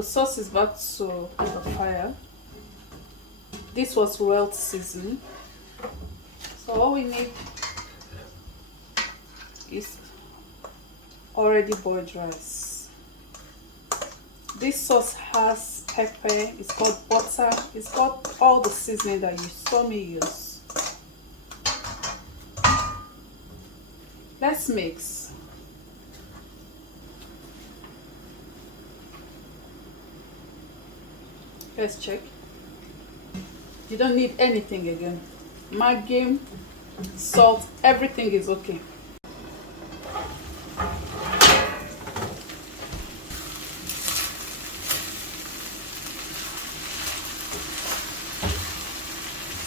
The sauce is back to the fire. This was well seasoned. So all we need is already boiled rice. This sauce has pepper, it's got butter, it's got all the seasoning that you saw me use. Let's mix. Let's check. You don't need anything again. Maggi, salt, everything is okay.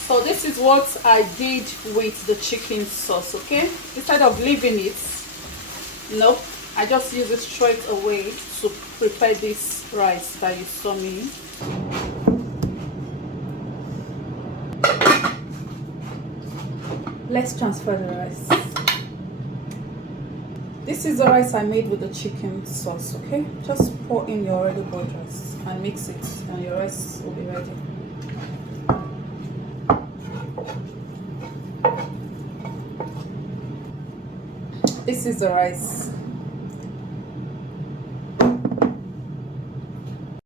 So this is what I did with the chicken sauce, okay? Instead of leaving it, nope, I just use it straight away to prepare this rice that you saw me. Let's transfer the rice. This is the rice I made with the chicken sauce, okay? Just pour in your already boiled rice and mix it, and your rice will be ready. This is the rice.